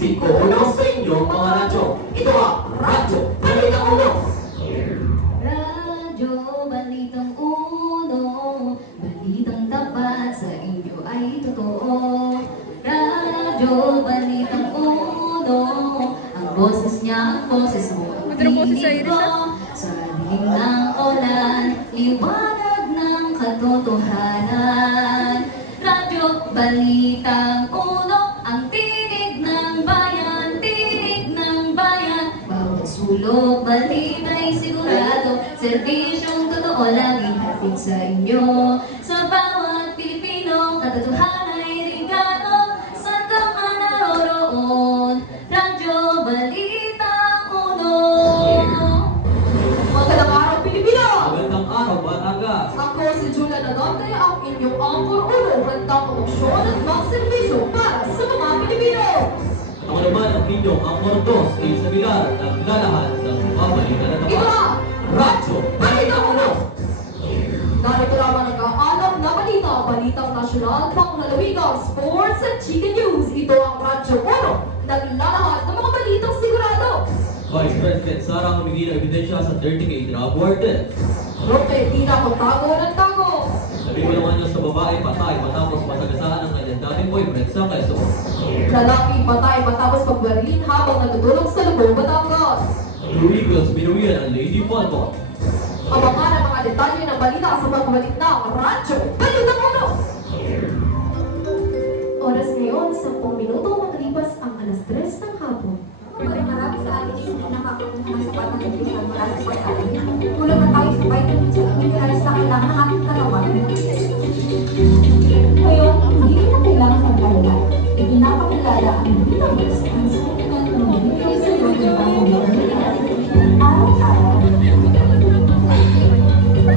sisiko uno sa inyong mga radyo. Ito ang Radyo Balitang Uno. Radyo Balitang Uno, balitang tapat sa inyo ay totoo. Radyo Balitang Uno, ang boses niya, ang boses mo, ang tinig ko. Sa dilim ng ulan, liwanag ng katotohanan. Radyo Balitang Uno, ang tinig ng bayan, tinig ng bayan. Bawat sulok, balita'y sigurado, serbisyong totoo laging hatid sa inyo. Sa bawat Pilipino, katotohanan ay regalo, saan ka man naroroon. Radyo Balitang Uno. Magandang araw, Pilipino! Magandang araw, Batangas. Ako si Julia Nadante, ang inyong angkor ulo, handang emosyon at magserbisyo para sa mga Pilipino! Ako naman ang inyong ang Mordos ay sa bilar ng lalahan ng pabalikan na Ito tapat. ang Radyo Balitang Uno. Narito naman ang kaalam na balita, balitang nasyonal, panglalawigan, sports at chicken news. Ito ang Radyo 1, naglalahat ng mga balitang sigurado. Vice President Sara humingi ng ebidensya sa 30K drug warden. Roque, di na ako tago ng tago. Sabi ko naman niya sa babae patay matapos masagasaan ang kanyang dating boyfriend sa Quezon. Lalaki patay matapos pagbarilin habang natutulog sa lubong Batangas. Blue Eagles binuwian ang Lady Falcon. Abangan ang mga detalye ng balita sa pagbabalik ng Radyo Balitang Uno. Oras ngayon, 10 minuto makalipas ang alas 3 ng hapon. Marami sa atin yung nakakapunta sa pagkakalitan mula sa pagkain. Kulang na tayo sa vitamins at minerals na kailangan ng ating katawan. Ngayon, hindi na kailangan mag-alala. Ipinapakilala ang vitamins ang supplement ng binibigay sa iyo ng bagong vitamins. Araw-araw.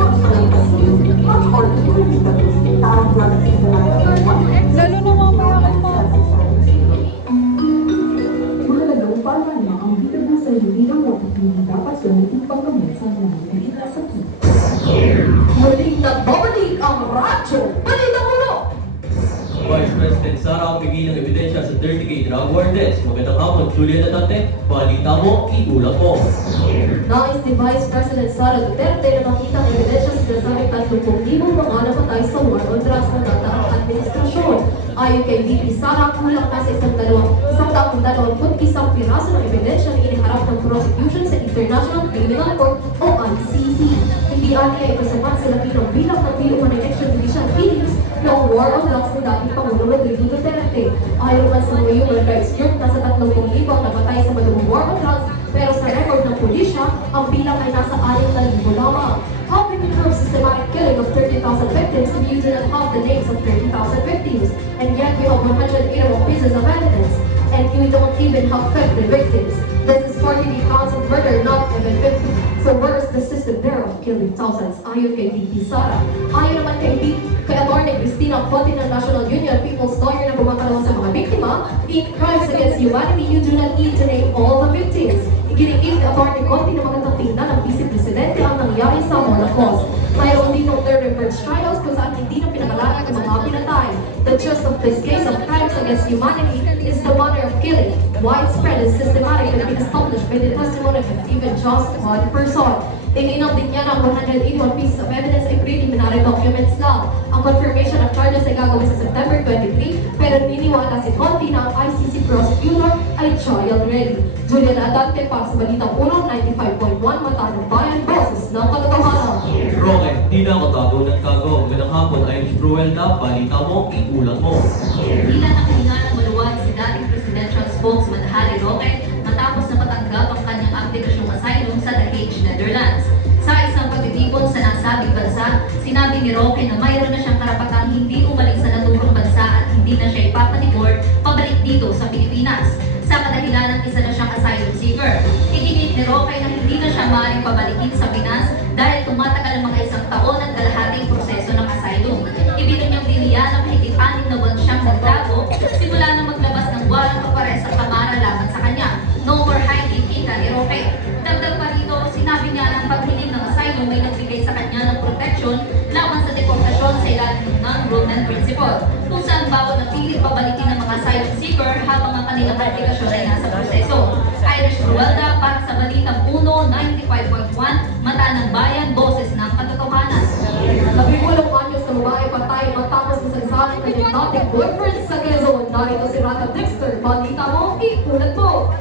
Subscribe kasi. Mag-order ko ng vitamins. Tawag lang sa Lalo na mamaya kay Ma. mahalagang paalala ang vitamins sa hindi ng water hindi dapat gamitin panggamot sa mga sakit na sakit. Muling nagbabalik ang Radyo Balitang Uno. Vice President Sara humingi ng ebidensya sa 30K drug wardens. Magandang hapon, Julia Nadante. Balita mo, itulang mo. Nais ni Vice President Sara Duterte na makita ang ebidensya sa sinasabing 30,000 mga napatay sa war on drugs ng nataang administrasyon. Ayon kay VP Sara, kulang na sa isang piraso ng ebidensya na iniharap ng prosecution sa International Criminal Court o ICC. Hindi aniya ito sapat sa lapinong bilang ng biluman ng extrajudicial killings ng war on drugs ng dating Pangulong Rodrigo Duterte. Ayon naman sa mga human rights group, nasa 30,000 ang napatay sa madugong war on drugs, pero sa record ng pulisya, ang bilang ay nasa 6,000 lamang. How can we prove systematic killing of 30,000 victims if you do not have the names of 30,000 victims? And yet we have 181 pieces of evidence, and you don't even have 50 victims. This is 48 counts of murder, not even 50. So where is the system there of killing thousands? Ayon kay VP Sara. Ayon naman kay Atty. Cristina Conti ng National Union People's Lawyer na bumatalong sa mga biktima, in crimes against humanity, you do not need to name all the victims. Iginigit ni Atty. Conti na magandang tingnan ng Vice Presidente ang nangyari sa Monaco. Mayroon din ng third reverse trials kung saan hindi na pinagalaan ang mga pinatay. The gist of this case of crimes against humanity is the manner of killing, widespread and systematic and established by the testimony of an even just one person. Tininaw din niya ng 181 pieces of evidence ay preliminary documents lang. Ang confirmation of charges ay gagawin sa September 23, pero niniwala si Conti na ang ICC prosecutor ay trial ready. Julia Nadante para sa Balitang Uno, 95.1 Matanong Bayan, boses ng katotohanan. Roque, di na ako tago ng kago. Magandang hapon, Irish Bruel na balita mo, itulang mo. Tila nakahinga ng maluwag si dating presidential spokesman Harry Roque matapos na patanggap ang kanyang aplikasyong asylum sa The Hague, Netherlands. Sa isang pagtitipon sa nasabing bansa, sinabi ni Roque na mayroon na siyang karapatang hindi umalik sa naturong bansa at hindi na siya ipapatipor pabalik dito sa Pilipinas. Sa kadahilan ng isa na siyang asylum seeker, iginit ni Roque na hindi na siya maaaring pabalikin sa Pinas dahil tumatagal ang mga 1 taon at kalahating proseso ng asylum. Ibino niyang diniyan na mahigit 6 na buwan siyang nagtago simula nang maglabas ng warang papares sa kamara laban sa kanya. No more hiding, kita ni Roque. Dagdag pa rito, sinabi niya ng paghiling ng asylum ay nagbigay sa kanya ng proteksyon laban sa deportasyon sa ilalim ng non-Roman principle, kung saan bawal na pilit pabalikin ng mga asylum seeker habang ang kanilang aplikasyon ay nasa proseso. Irish Ruelda para sa Balitang 1, 95.1, Mata ng Bayan, Boses ng Katotohanan. 18 anyos na babae patay matapos na salsalan ng kanyang dating boyfriend sa Quezon. Narito si Rata Dexter. Balita mo, iulat mo.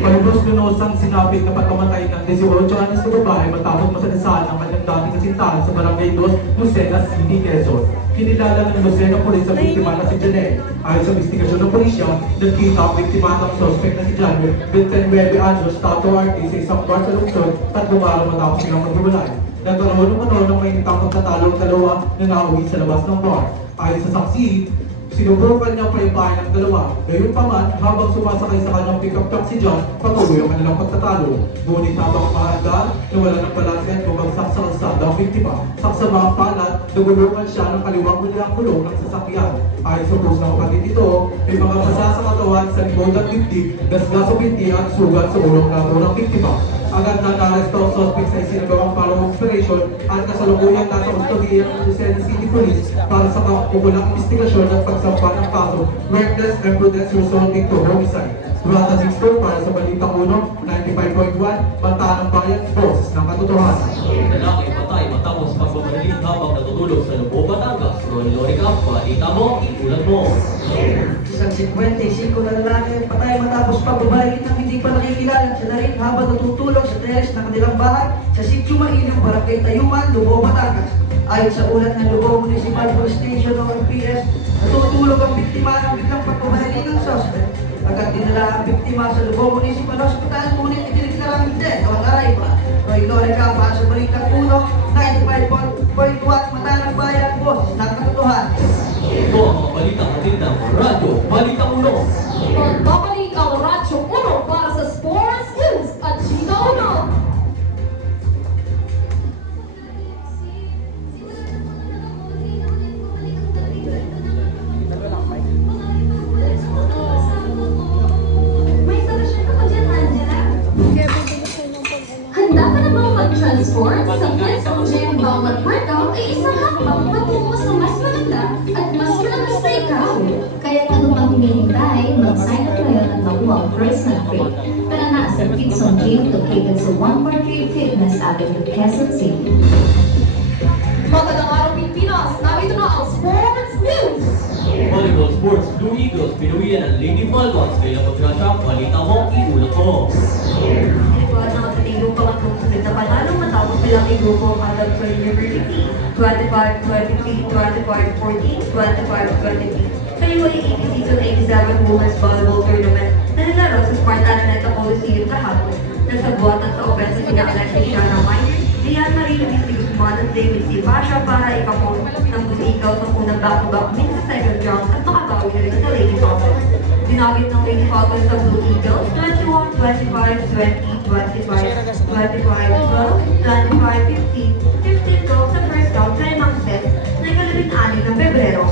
Carlos Lunosang sinapit na pagkamatay ng 18 anyos na babae matapos masalasaan ang kanyang dating kasintahan sa Barangay 2, Lucena City, Quezon. Kinilala ng Lucena Police ang biktima na si Janet. Ayon sa investigasyon ng pulisya, nagkita ang biktima ng suspect na si Janet, 29 anyos, tattoo artist sa isang bar sa lungsod, 3 araw matapos silang maghiwalay. Nagkaroon ng may nitang pagtatalo ang dalawa na nauwi sa labas ng bar. Ayon sa saksi, sinubukan niya paibahin ang dalawa. Gayunpaman, habang sumasakay sa kanyang pick-up truck si John, patuloy ang kanilang pagtatalo. Ngunit habang mahanda, nawala ng balanse at bumagsak sa kalsada ang biktima. Saksama ang palat, nagulungan siya ng kaliwang muliang gulong ng sasakyan. Ayon sa post ng kapatid ito, may mga basa sa katawan sa likod ng dibdib, gasgas sa binti at sugat sa ulong labo ng biktima. Agad na na-arresto ang suspect sa isinagawang follow-up operation at kasalukuyang nasa kustodiya ng Lucena City Police para sa kaukulang investigasyon at pagsampa ng kaso reckless imprudence resulting to homicide. Rata Dexter para sa Balitang 1, 95.1, Mata ng Bayan, Boses ng Katotohanan. Lalaki patay matapos pagbabalin habang natutulog sa Lubbo, Batangas. Ronnie Lorica, balita mo, iulat mo. Isang 55 na lalaki patay matapos pagbabalagin ng hindi pa nakikilala sa rin habang natutulog sa teres ng kanilang bahay sa Sitio Mailog, Barangay Tayuman, Lubbo, Batangas. Ayon sa ulat ng Lubbo Municipal Police Station o MPS, natutulog ang biktima ng biglang pagbabalagin ng suspect. Agad dinala ang biktima sa Lubbo Municipal Hospital, ngunit itiniglarang hindi ang arrival. Roy Lorica para sa Balitang 1, 95.1, Mata ng Bayan, Boses ng Katotohanan. Ito ang mga balitang hatid ng Radyo Balitang 1. Magbabalik ang Radyo 1 para sa Sports News at Chika 1. May solusyon ako dyan, Angela. Kaya bibilis ko ng pag-ano. Handa ka na bang mag-transport? Sa Quezon Gym bawat workout ay isang hakbang patungo sa mas maganda at mas malakas na ikaw. Kaya ano pang hinihintay, mag-sign up ngayon at makuha ang personal free. Tara na sa Quezon Gym located sa 143 Fitness Avenue, Quezon City. Magandang araw, Pilipinas! Narito na ang Sports News! Volleyball Sports, Blue Eagles, pinuwian ang Lady Falcons. Kailang magkasya, balita mo, iulat mo. Igual na sa tingong pangatlong sunod na panalo matapos silang igrupo ang Adams University 25-23, 25-14, 25-23 sa UAAP Season 87 Women's Volleyball Tournament na nilaro sa Smart Araneta Coliseum kahapon. Nasagbuatan sa opensa sina Alexis Shana Minor, Dian Marie Luis de Guzman at David C. Pasha para ikapon ng Busigaw sa unang back-to-back win sa second round at makabawi na rin sa Lady Falcons. Dinagit ng Lady Falcons sa Blue Eagles 21-25, 20-25, 25-12, 25-15, 15-12 sa first round sa limang set na ikalabing-anim ng Pebrero.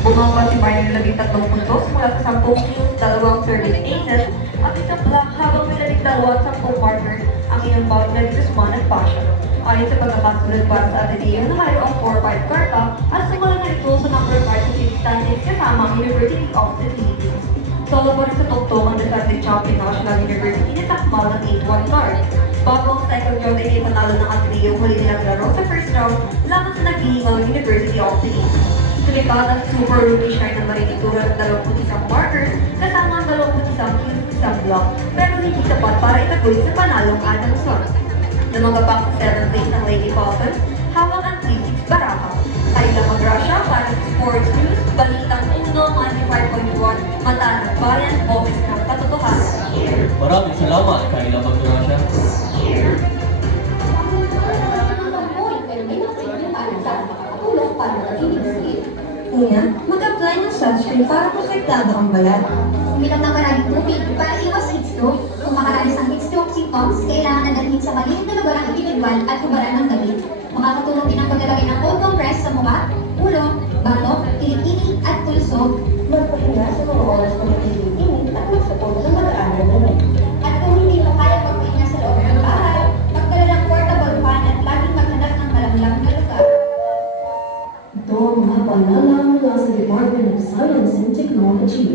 Bumaba si Minor 13 puntos mula sa 10 kills, 2 service aces at isang block habang may 12 at 10 partners ang ilang bout na Guzman at Pasha. Ayon sa pagkakasunod para sa Ateneo na mayroong 4-5 karta at sumula na ito sa number 5 sa City Standings kasama ang University of the Philippines. Solo pa rin sa tuktok ang defending champion National University na takmal ng 8-1 card. Bago ang second round ay ipanalo ng Ateneo huli nilang laro sa first round laban sa nag-iingal University of the East. Sulikat ang super rookie shine ng Marinituro ng 21 markers kasama ang 21 kills isang block pero hindi sapat para itaguloy sa panalong Adams Sun. Lumagabang sa 7th place ng Lady Falcons, hawak ang 3-6 Baraha. Kailang mag-Russia para sa Sports News, Balitang 1, 95.1, Mata ng Bayan, Boses ng Katotohanan. Maraming salamat, kailang magkasya. Una, mag-apply ng sunscreen para protektado ang balat. Uminom ng maraming tubig para iwas heat stroke. Kung makaranas ang heat stroke symptoms, kailangan na dalhin sa maliit na lugar ang individual at hubaran ng damit. Makakatulong din ang paglalagay ng cold compress sa mukha, ulo, batok, kilikili at pulso. Magpahinga sa mga oras na mag-init at magsapot sa magaan na damit. At kung hindi mo kaya magpahinga sa loob ng bahay, magdala ng portable fan at laging maghanap ng malamlam na lugar. Ito ang mga panala mula sa Department of Science and Technology.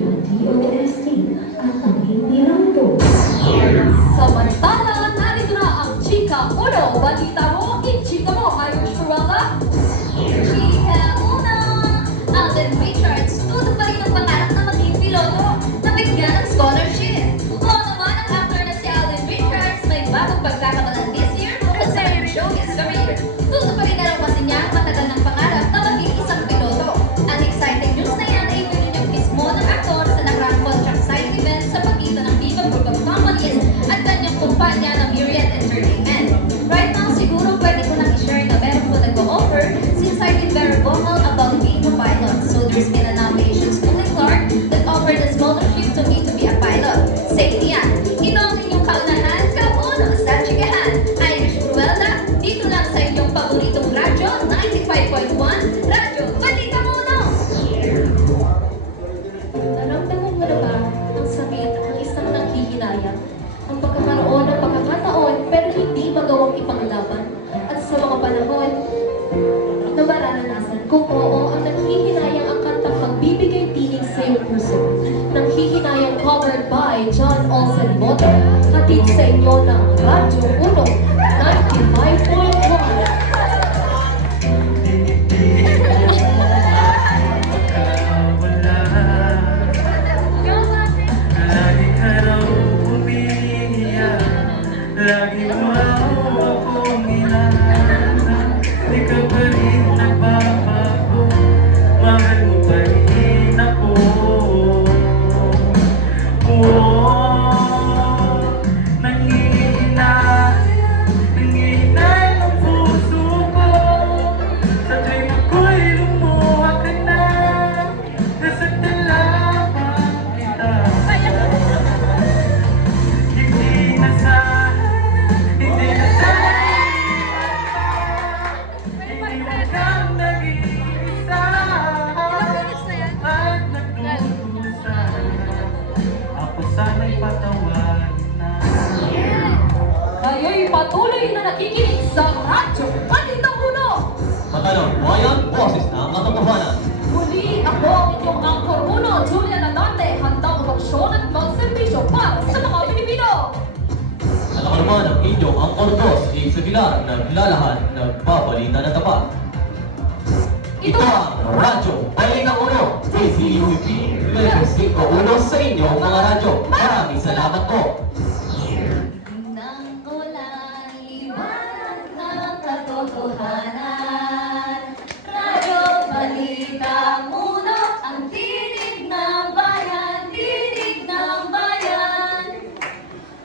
ay covered by John Olsen Motor. Hatid sa inyo ng Radyo 1, 95.1. Lagi ka raw umiiyak, lagi mo raw akong hinahanap. Di ka pa rin nagbabago, mahal mo pa rin ako. Nangihinay ang puso ko. Sa tuwing ako'y lumuha ka na, nasaktan lamang kita. Hindi na sana, hindi na sana, hindi na kang nag-iisa at nagdudusa. Ako sana'y patawarin na. Kayo'y patuloy na nakikinig sa Radyo Balintang Uno. Matanong, buhayan, boses ng katotohanan. Muli ako ang inyong Angkor Uno, Julia Nadante, handang umaksyon at magserbisyo para sa mga Pilipino. At ako naman ang inyong Angkor 2, Ace Aguilar, naglalahan, nagbabalita na tapat. Ito ang Radyo Balintang Uno, DZUP, 11.5 sa inyong mga radyo. Maraming salamat po.